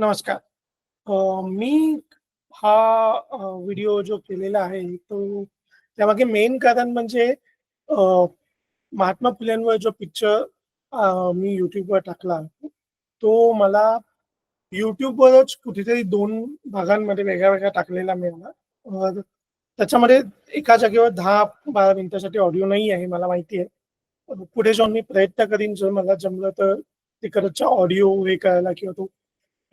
नमस्कार. मी हा व्हिडिओ जो केलेला आहे, तो त्यामागे मेन कारण म्हणजे महात्मा फुलेंवर जो पिक्चर मी युट्यूबवर टाकला, तो मला युट्यूबवरच कुठेतरी दोन भागांमध्ये वेगळ्या-वेगळ्या टाकलेला मिळाला. त्याच्यामध्ये एका जागेवर दहा बारा मिनिटासाठी ऑडिओ नाही आहे, मला माहिती आहे. पुढे जाऊन मी प्रयत्न करीन, जर मला जमलं तर तिकडच्या ऑडिओ हे करायला किंवा तो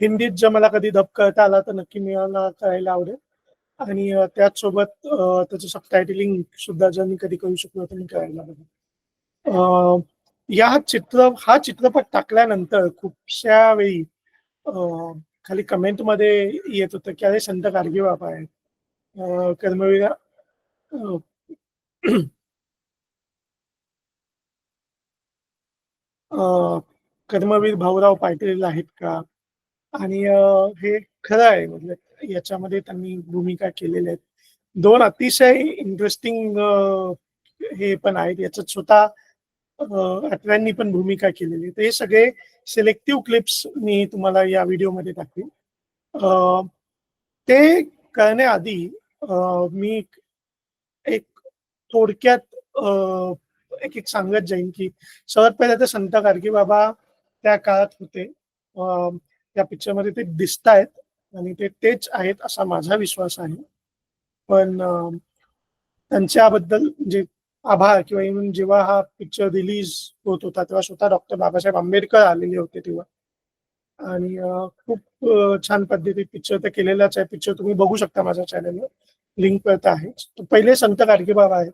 हिंदीत जर मला कधी धपकळता आला, तर नक्की मिळाला करायला आवडेल आणि त्याचसोबत त्याचं सबटायटलिंग सुद्धा जर मी कधी करू शकलो, तर मी करायला आवडेल अ, या चित्र हा चित्रपट टाकल्यानंतर खूपशा वेळी खाली खाली कमेंटमध्ये येत होतं, की "अरे, संत गाडगेबाबा आहेत." अ, कर्मवीर कर्मवीर भाऊराव पाटील आहेत का? आणि हे खरं आहे म्हणजे याच्यामध्ये त्यांनी भूमिका केलेल्या आहेत. दोन अतिशय इंटरेस्टिंग हे पण आहेत. याच्यात स्वतः अ, पण भूमिका केलेली आहे. तर हे सगळे सिलेक्टिव्ह क्लिप्स मी तुम्हाला या व्हिडिओमध्ये टाकवीन. ते करण्याआधी मी एक थोडक्यात एक-एक सांगत जाईन, की सर्वात पहिले तर संत गाडगेबाबा त्या काळात होते. त्या पिक्चरमध्ये ते दिसतायत आणि ते तेच आहेत असा माझा विश्वास आहे. पण त्यांच्याबद्दल म्हणजे आभार किंवा इव्हन जेव्हा हा पिक्चर रिलीज होत होता, तेव्हा स्वतः डॉक्टर बाबासाहेब आंबेडकर आलेले होते तेव्हा. आणि खूप छान पद्धतीत पिक्चर तर केलेलाच आहे. पिक्चर तुम्ही बघू शकता माझ्या चॅनलवर. लिंक तर आहे पहिले संत गाडगेबाबा आहेत.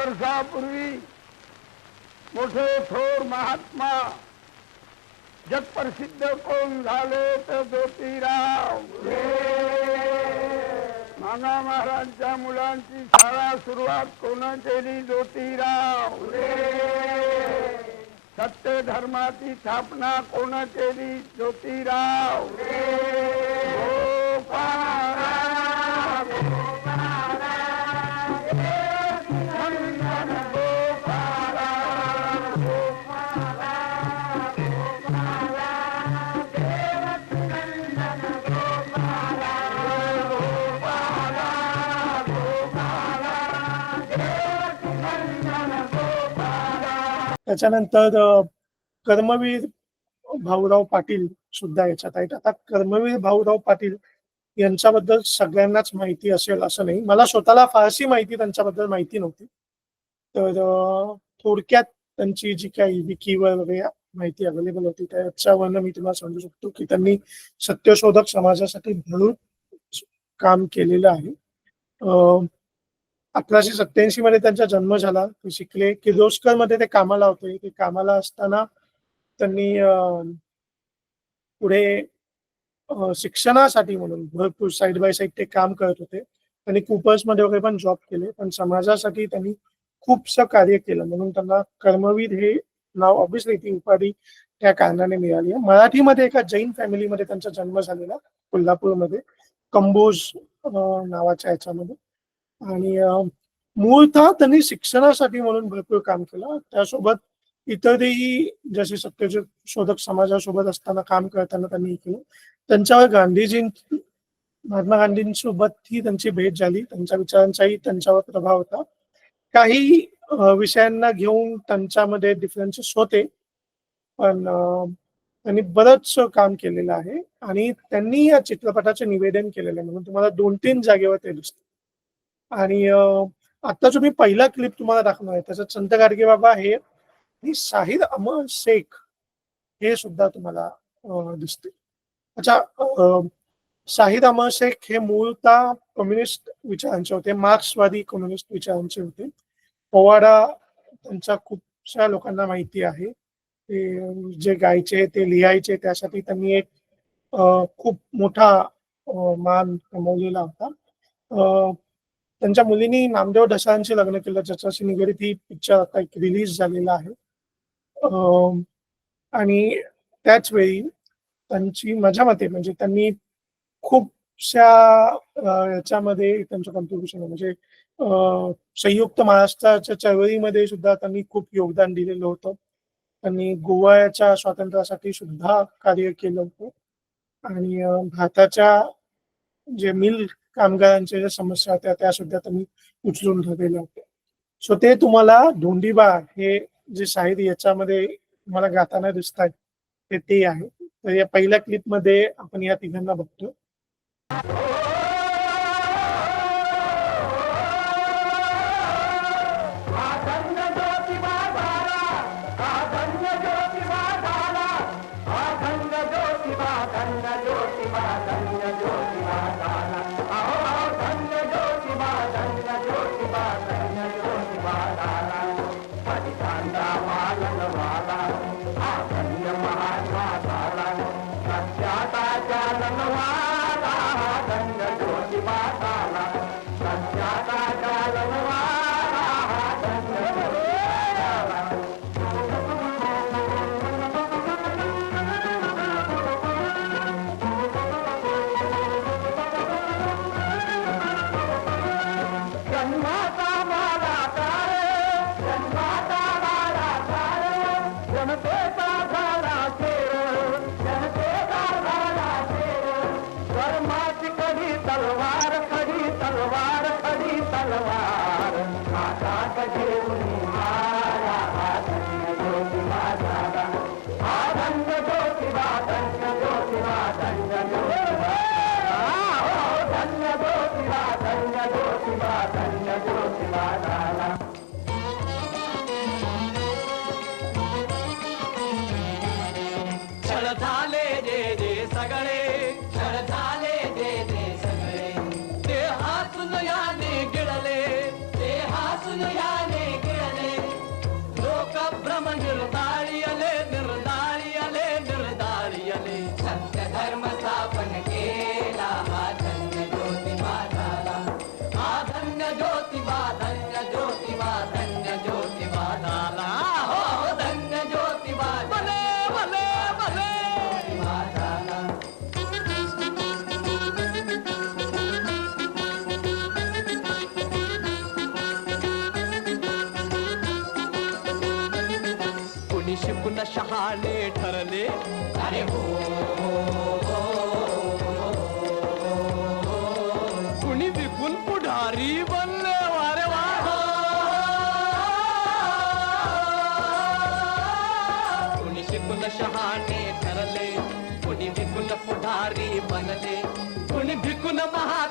वर्षापूर्वी मोठे थोर महात्मा जगप्रसिद्ध कोण झाले तर ज्योतिराव। नाना महाराजच्या मुलांची शाळा सुरुवात कोण केली ज्योतिराव? सत्य धर्माची स्थापना कोण केली ज्योतिराव? त्याच्यानंतर कर्मवीर भाऊराव पाटील सुद्धा याच्यात आहेत. आता कर्मवीर भाऊराव पाटील यांच्याबद्दल सगळ्यांनाच माहिती असेल असं नाही. मला स्वतःला फारशी माहिती त्यांच्याबद्दल माहिती नव्हती. तर थोडक्यात त्यांची जी काही विकीवर वगैरे माहिती अवेलेबल होती, त्याच्यावरनं मी तुम्हाला सांगू शकतो, की त्यांनी सत्यशोधक समाजासाठी भरून काम केलेलं आहे. अठराशे सत्याऐंशी मध्ये त्यांचा जन्म झाला. ते शिकले. किर्लोस्करमध्ये ते कामाला होते. ते कामाला असताना त्यांनी पुढे शिक्षणासाठी म्हणून भरपूर साईड बाय साइड ते काम करत होते. त्यांनी कुपर्समध्ये वगैरे पण जॉब केले. पण समाजासाठी त्यांनी खूपसं कार्य केलं. म्हणून त्यांना कर्मवीर हे नाव ऑब्विसली ती उपाधी त्या कारणाने मिळाली आहे. मराठीमध्ये एका जैन फॅमिलीमध्ये त्यांचा जन्म झालेला कोल्हापूरमध्ये. कंबोज नावाच्या ह्याच्यामध्ये आणि मूळतः त्यांनी शिक्षणासाठी म्हणून भरपूर काम केलं. त्यासोबत इतरही जसे सत्यशोधक समाजासोबत असताना काम करताना त्यांनी केलं. त्यांच्यावर गांधीजीं महात्मा गांधींसोबत ही त्यांची भेट झाली. त्यांच्या विचारांचाही त्यांच्यावर प्रभाव होता. काही विषयांना घेऊन त्यांच्यामध्ये डिफरन्सेस होते. पण त्यांनी बरंच काम केलेलं आहे आणि त्यांनी या चित्रपटाचे निवेदन केलेलं आहे. म्हणून तुम्हाला 2-3 जागेवर ते दिसतं. आणि आता जो मी पहिला क्लिप तुम्हाला दाखवणार आहे, त्याच्यात संत गाडगे बाबा हे आणि साहिद अमर शेख हे सुद्धा तुम्हाला दिसते अच्छा साहिद अमर शेख हे मूळतः कम्युनिस्ट विचारांचे होते. मार्क्सवादी कम्युनिस्ट विचारांचे होते. पोवाडा त्यांच्या खूपशा लोकांना माहिती आहे. ते जे गायचे, ते लिहायचे त्यासाठी त्यांनी एक खूप मोठा मान कमवलेला होता. त्यांच्या मुलींनी नामदेव ढसाळांशी लग्न केलं, ज्याच्याशी निगडीत ही पिक्चर आता एक रिलीज झालेला आहे. आणि त्याच वेळी त्यांची माझ्या मते म्हणजे त्यांनी खूपशा याच्यामध्ये त्यांचं कॉन्ट्रीब्युशन आहे. म्हणजे संयुक्त महाराष्ट्राच्या चळवळीमध्ये सुद्धा त्यांनी खूप योगदान दिलेलं होतं. त्यांनी गोव्याच्या स्वातंत्र्यासाठी सुद्धा कार्य केलं होतं. आणि भारताच्या जे मिल कामगारांच्या ज्या समस्या होत्या त्या सुद्धा त्यांनी उचलून धरलेल्या होत्या. सो ते तुम्हाला धोंडीबा हे जे साहित्य याच्यामध्ये तुम्हाला गाताना दिसत आहेत ते ते आहे. तर या पहिल्या क्लिपमध्ये आपण या तिघांना बघतो. ধন্যবাদ खडी तलवार खडी तलवार हातात घेऊन मारा धन्य ज्योतिबा झाला हा ज्योतिबा धन्य ज्योतिबा धन्य ज्योतिबा झाला हो धन्य ज्योतिबा भले भले भले झाला कुणी शिकून शहाणे ठरले. अरे हो. पुढारी कोणी भिकून महा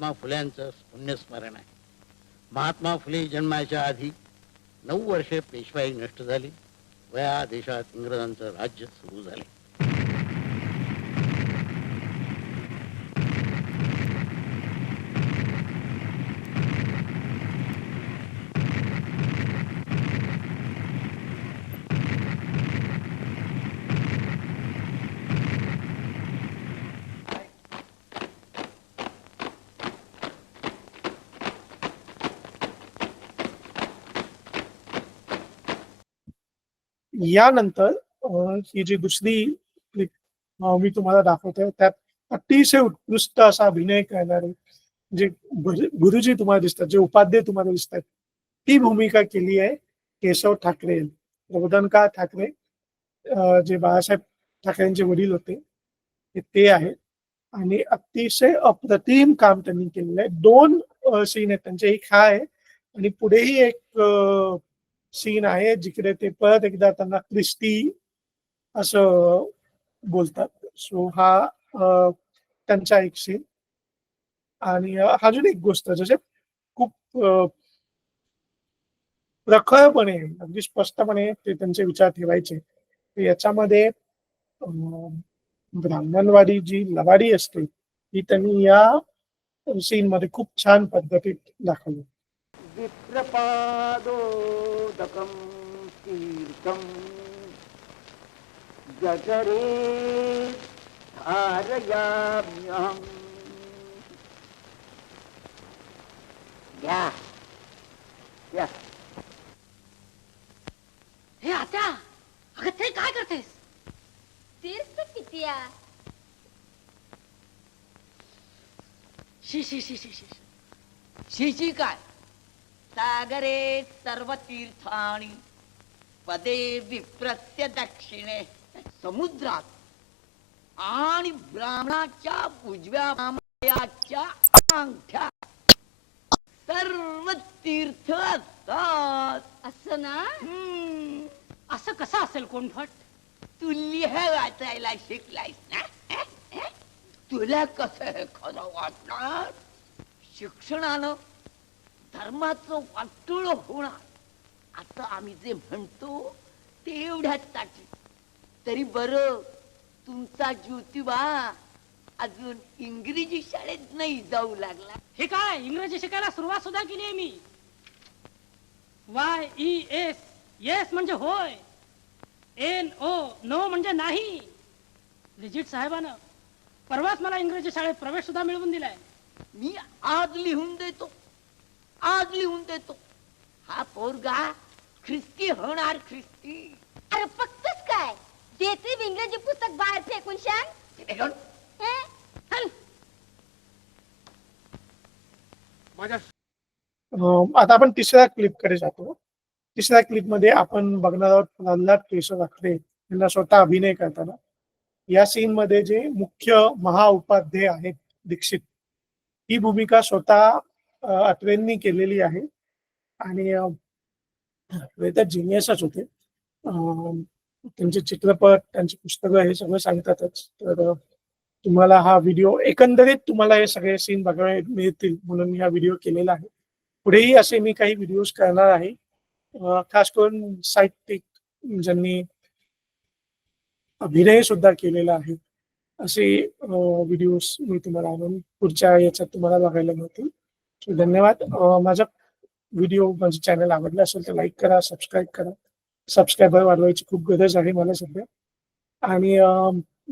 महात्मा फुल्यांचं पुण्यस्मरण आहे. महात्मा फुले जन्माच्या आधी नऊ वर्षे पेशवाई नष्ट झाली. व या देशात इंग्रजांचं राज्य सुरू झाले. यानंतर ही जी दुसरी क्लिप मी तुम्हाला दाखवतोय त्यात अतिशय उत्कृष्ट असा अभिनय करणारे जे गुरुजी तुम्हाला दिसतात जे उपाध्ये तुम्हाला दिसतात ती भूमिका केली आहे केशव ठाकरे प्रबोधनकार ठाकरे जे बाळासाहेब ठाकरेंचे वडील होते ते आहेत. आणि अतिशय अप्रतिम काम त्यांनी केलेलं आहे. दोन सीन आहेत त्यांचे. एक हा आहे आणि पुढेही एक सीन आहे जिकडे ते परत एकदा त्यांना क्रिस्टी असं बोलतात. सो हा त्यांचा एक सीन आणि अजून एक गोष्ट जसे खूप प्रखळपणे अगदी स्पष्टपणे ते त्यांचे विचार ठेवायचे. याच्यामध्ये ब्राह्मणवाडी जी लवाडी असते ती त्यांनी या सीन मध्ये खूप छान पद्धतीत दाखवली. विप्रपादोदकं तीर्थं जठरे धारयाम्यहम् या या हे आता अगं ते काय करतेस तेच तर किती आहे शी शी शी शी शी शीची काय सागरे सर्व तीर्थाणी पदे विप्रस्य दक्षिणे समुद्रात आणि ब्राह्मणाच्या उजव्या मामायाच्या अंगठ्या सर्व तीर्थ असतात. असं ना? हम्म. असं कसं असेल कोणफट तू लिह वाचायला शिकलायस ना? तुला कसं हे खरं वाटणार? शिक्षणानं धर्माचं वाटुळ होणार. आता आम्ही जे म्हणतो ते एवढ्याच ताटी तरी बर तुमचा ज्योतिबा अजून इंग्रजी शाळेत नाही जाऊ लागला. हे काय इंग्रजी शिकायला सुरुवात सुद्धा केली आहे मी? वाय ई एस येस म्हणजे होय. एन ओ नो म्हणजे नाही. लिजिट साहेबानं परवाच मला इंग्रजी शाळेत प्रवेश सुद्धा मिळवून दिलाय. मी आज लिहून देतो. आज लिहून देतो हा पोरगा ख्रिस्ती होणार ख्रिस्ती. अरे फक्तच काय? देते इंग्रजी पुस्तक बाहेर फेकून हे? माझ्या अं, आता आपण तिसऱ्या क्लिपकडे जातो. तिसऱ्या क्लिपमध्ये आपण बघणार आहोत प्रल्हाद केशव आखरे यांना स्वतः अभिनय करताना. या सीन मध्ये जे मुख्य महाउपाध्याय आहेत दीक्षित ही भूमिका स्वतः अत्रेंनी केलेली आहे. आणि अं, तर जिनियसच होते. त्यांचे चित्रपट त्यांची पुस्तकं हे सगळं सांगतातच. तर तुम्हाला हा व्हिडिओ एकंदरीत तुम्हाला हे सगळे सीन बघायला मिळतील म्हणून मी हा व्हिडिओ केलेला आहे. पुढेही असे मी काही व्हिडिओज करणार आहे. खास करून साहित्यिक ज्यांनी अभिनय सुद्धा केलेला आहे. असे व्हिडिओज मी तुम्हाला आणून पुढच्या याच्यात तुम्हाला बघायला मिळतील. धन्यवाद. माझा व्हिडिओ माझं चॅनल आवडला असेल तर लाईक करा सबस्क्राईब करा. सबस्क्रायबर वाढवायची खूप गरज आहे मला सध्या. आणि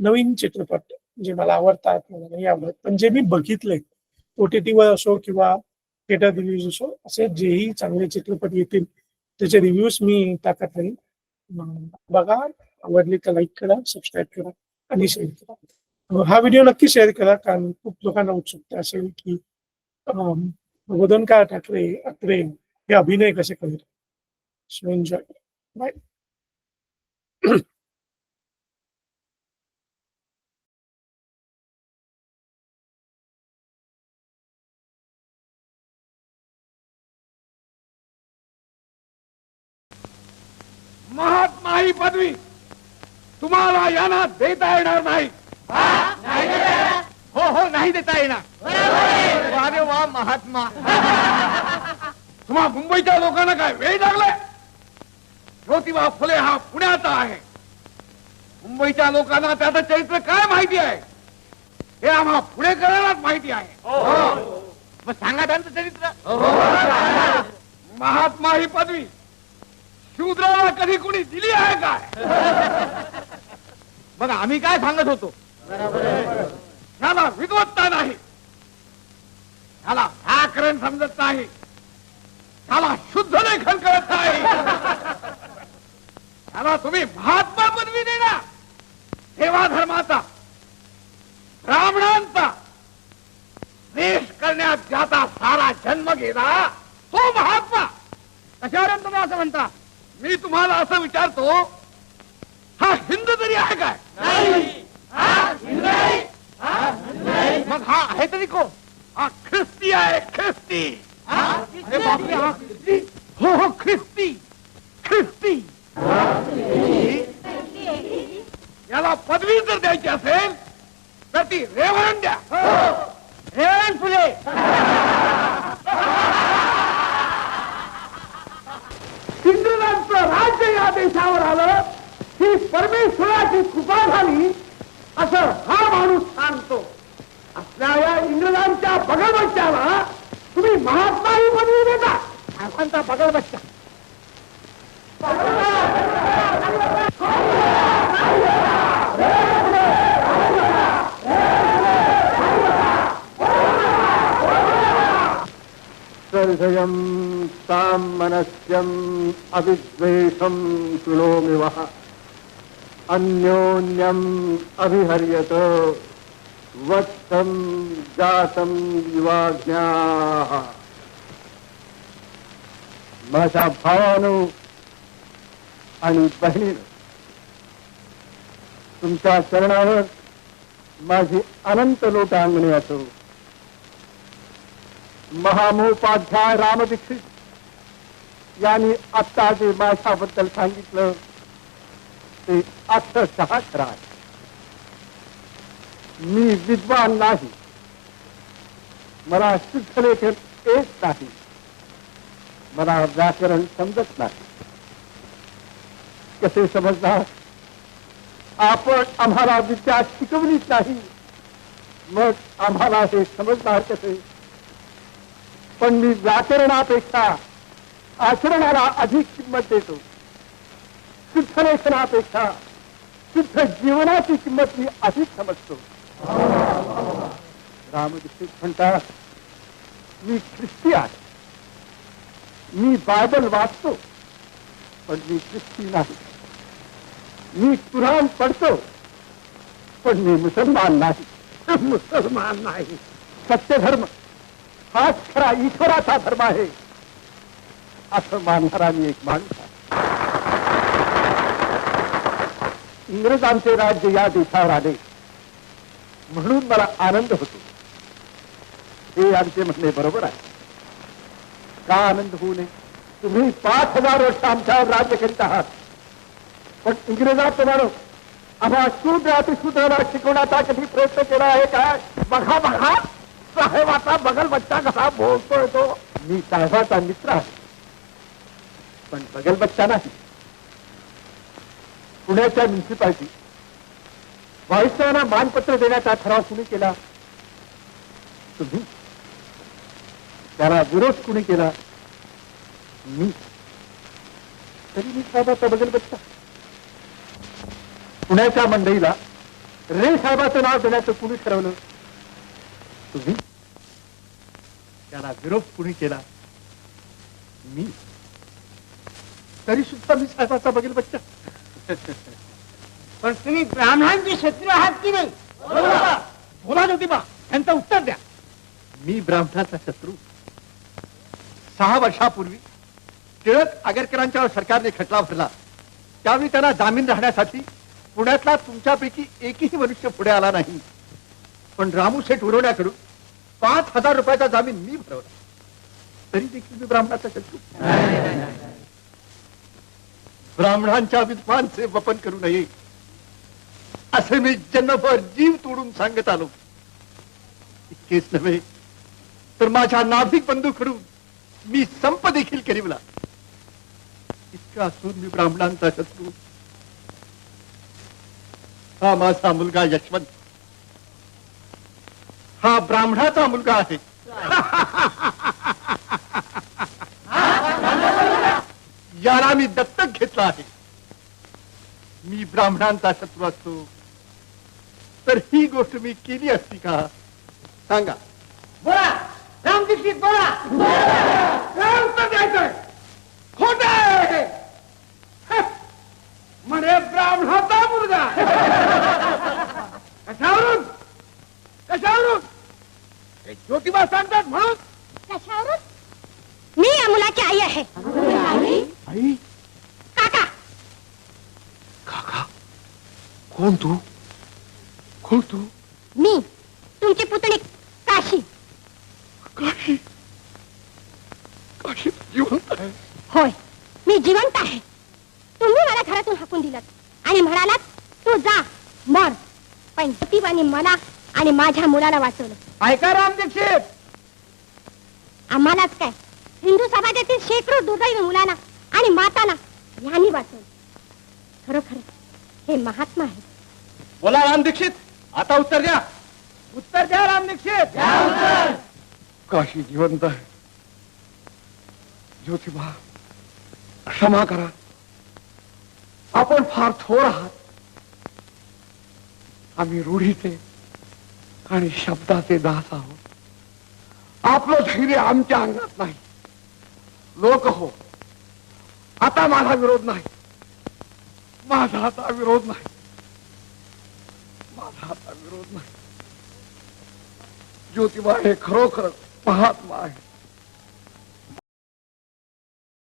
नवीन चित्रपट जे मला आवडतात मला नाही आवडत पण जे मी बघितले ओ टी टीवर असो किंवा थिएटर रिव्ह्यूज असो असे जेही चांगले चित्रपट येतील त्याचे रिव्ह्यूज मी टाकत राहील. बघा आवडली तर लाईक करा सबस्क्राईब करा आणि शेअर करा. हा व्हिडिओ नक्की शेअर करा कारण खूप लोकांना उत्सुकता असेल की अं, ठाकरे अत्रे हे अभिनय कसे करतात सो एन्जॉय बाय महात्मा ही पदवी तुम्हाला यांना देता येणार नाही. हो हो नाही देता येणार. अरे वा महात्मा. तुम्हा मुंबईच्या लोकांना काय वेळ लागलाय? ज्योतिबा फुले हा पुण्याचा आहे. मुंबईच्या लोकांना त्याचं चरित्र काय माहिती आहे? हे आम्हा पुढे करायलाच माहिती आहे. हो. मग सांगा त्यांचं चरित्र. महात्मा ही पदवी. शूद्राला कधी कुणी दिली आहे काय? बघा आम्ही काय सांगत होतो? त्याला नाही. त्याला व्याकरण समजत नाही. त्याला शुद्ध लेखन करत नाही. त्याला तुम्ही महात्मा पदवी देणार. सेवा धर्माचा ब्राह्मणांचा देश करण्यात ज्याचा सारा जन्म गेला तो महात्मा. कशावर तुम्ही असं म्हणता? मी तुम्हाला असं विचारतो हा हिंदू तरी आहे काय? मग हा आहे तरी कोण हा ख्रिस्ती आहे ख्रिस्ती अरे बापरे हा ख्रिस्ती हो हो ख्रिस्ती ख्रिस्ती याला पदवी जर द्यायची असेल तर ती रेवण द्या रेवण फुले इंग्रजांचं राज्य या देशावर आलं ही परमेश्वराची कृपा झाली असं हा माणूस सांगतो असल्या इंग्रजांच्या बगलबच्च्याला तुम्ही महात्माही पदवी देता कोणता बगलबच्चा हृदयं तां मनस्यम् अविद्वेषं तुलोमि वः अन्योन्यम् अभिहर्यत। वत्सं जातं युवाज्ञाः माझ्या भावानं आणि बहिणीनं तुमच्या चरणावर माझी अनंत लोटांगणी असो महामहोपाध्याय रामदीक्षित यांनी आत्ता जे माझ्याबद्दल सांगितलं. ते अक्षरशः खरं आहे मी विद्वान नाही मला शुद्ध लेखन येत नाही मला व्याकरण समजत? नाही कसे समजणार आपण आम्हाला विद्या शिकवलीच नाही। मग आम्हाला हे समजणार कसे? मी व्याकरणापेक्षा आचरणाला अधिक किंमत देतो। शुद्ध लेखनापेक्षा शुद्ध जीवनाची किंमत मी अधिक समजतो। रामदीक्षित म्हणतात मी ख्रिस्ती आहे. मी बायबल वाचतो, पण मी ख्रिस्ती नाही. मी कुराण पडतो पण मी मुसलमान नाही. मुसलमान नाही. सत्यधर्म हाच खरा ईश्वराचा धर्म आहे, असं मानणारा मी एक माणूस इंग्रजांचे राज्य या देशावर आले. म्हणून मला आनंद होतो. हे आमचे म्हणणे बरोबर आहे. का आनंद होऊ नये? तुम्ही पाच हजार वर्ष आमच्यावर राज्य करीत आहात. पण इंग्रजाप्रमाणे आम्हा शूद्र अतिशूद्राला शिकवण्याचा कधी प्रयत्न केला आहे काय बघा बघा. साहेबाचा बगल बच्चा कसा भोगतोय तो. मी साहेबाचा मित्र आहे. पण बगल बच्चा नाही. पुण्याच्या म्युन्सिपाल्टी व्हाईसरायांना मानपत्र देण्याचा ठराव कुणी केला? तुम्ही. त्याला विरोध कुणी केला? मी. तरी मी साहेबाचा बदल बघता. पुण्याच्या मंडईला रे साहेबाचं नाव देण्याचं कुणी ठरवलं? तुम्ही. त्याला विरोध कुणी केला? मी. तरी सुद्धा मी साहेबाचा बघेल बच्चा पण तुम्ही ब्राह्मणांचे शत्रू आहात की नाही? बोला. ज्योतिबा त्यांचं उत्तर द्या. मी ब्राह्मणाचा शत्रू. सहा वर्षापूर्वी टिळक आगरकरांच्या सरकारने खटला भरला. त्यावेळी त्यांना जामीन राहण्यासाठी पुण्यातला तुमच्यापैकी एकही मनुष्य पुढे आला नाही. पण रामू शेठ उडवण्याकडून पाच हजार रुपयाचा जामीन मी भरवला. तरी देखील मी ब्राह्मणाचा शत्रू. ब्राह्मणांच्या विद्वांचे वपन करू नये. असे मी जन्मभर जीव तोडून सांगत आलो. इतकेच नव्हे तर माझ्या नाभिक बंधूकडून मी संप देखील करीवला इतका असून मी ब्राह्मणांचा शत्रू. हा माझा मुलगा यशवंत. हा ब्राह्मणाचा मुलगा आहे. याला मी दत्तक घेतला आहे. मी ब्राह्मणांचा शत्रू असतो. तर ही गोष्ट मी केली असती का? सांगा. बोला. राम दीक्षित बोला. राम तर द्यायचंय. खोट! म्हणे ब्राह्मण होता मुलगा. कशावरून? कशावरून? ज्योतिबा सांगतात म्हणून. कशावरून? मी या मुलाची आई आहे. काका. काका? कोण तू? कोण तू मी. तुमची पुतणी काशी. काशी? काशी जिवंत आहे. होय. मी जिवंत आहे. तुम्ही मला घरातून हाकून दिलं आणि म्हणालात तू जा मर. पण ज्योतिबाने मला आणि माझ्या मुलाला वाचवलं. ऐका राम दीक्षित. आम्हालाच काय? हिंदू समाजातील शेकडो दुर्दैवी मुलांना आणि माताला यांनी वाचवलं. खरोखर हे महात्मा आहे बोला राम दीक्षित. आता उत्तर द्या. उत्तर द्या राम दीक्षित. काशी जिवंत आहे. ज्योतिबा क्षमा करा. आपण फार थोर आहात. आम्ही रूढीचे आणि शब्दाचे दास आहोत. आपलं धैर्य आमच्या अंगात नाही. लोक हो. आता माझा विरोध नाही. माझा आता विरोध नाही. विरोध नाही ज्योतिबा हे खरोखर महात्मा आहे